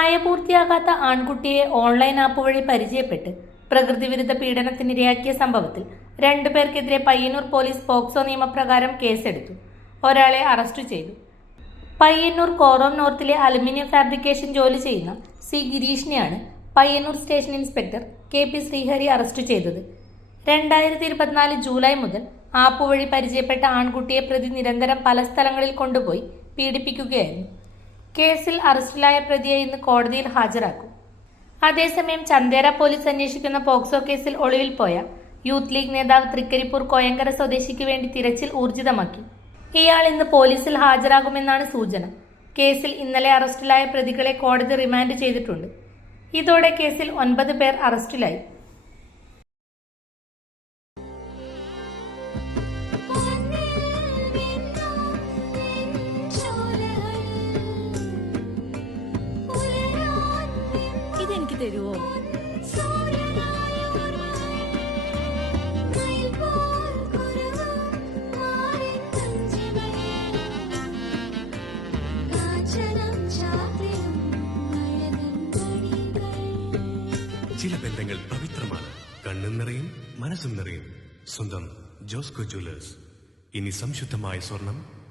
പ്രായപൂർത്തിയാകാത്ത ആൺകുട്ടിയെ online app വഴി പരിചയപ്പെട്ട് പ്രകൃതിവിരുദ്ധ പീഡനത്തിനിരയാക്കിയ സംഭവത്തിൽ 2 പേർക്കെതിരെ പയ്യന്നൂർ പോലീസ് പോക്സോ നിയമപ്രകാരം കേസെടുത്തു. ഒരാളെ അറസ്റ്റ് ചെയ്തു. പയ്യന്നൂർ കോറോം നോർത്തിലെ അലുമിനിയം ഫാബ്രിക്കേഷൻ ജോലി ചെയ്യുന്ന സി ഗിരീഷിനെയാണ് Payyanur station inspector KP Sreehari arrest ചെയ്തത്. 2024 ജൂലൈ മുതൽ ആപ്പ് വഴി പരിചയപ്പെട്ട ആൺകുട്ടിയെ പ്രതി നിരന്തരം പല സ്ഥലങ്ങളിൽ കൊണ്ടുപോയി പീഡിപ്പിക്കുകയായിരുന്നു. കേസിൽ അറസ്റ്റിലായ പ്രതിയെ ഇന്ന് കോടതിയിൽ ഹാജരാക്കും. അതേസമയം ചന്ദേര പോലീസ് അന്വേഷിക്കുന്ന പോക്സോ കേസിൽ ഒളിവിൽ പോയ യൂത്ത് ലീഗ് നേതാവ് തൃക്കരിപ്പൂർ കോയങ്കര സ്വദേശിക്ക് വേണ്ടി തിരച്ചിൽ ഊർജിതമാക്കി. ഇയാൾ ഇന്ന് പോലീസിൽ ഹാജരാകുമെന്നാണ് സൂചന. കേസിൽ ഇന്നലെ അറസ്റ്റിലായ പ്രതികളെ കോടതി റിമാൻഡ് ചെയ്തിട്ടുണ്ട്. ഇതോടെ കേസിൽ 9 പേർ അറസ്റ്റിലായി. ഇതെനിക്ക് തരുവോ? ചില ബന്ധങ്ങൾ പവിത്രമാണ്. കണ്ണും നിറയും മനസ്സും നിറയും. സ്വന്തം ജോസ്കോ ജ്വല്ലേഴ്സ്. ഇനി സംശുദ്ധമായ സ്വർണം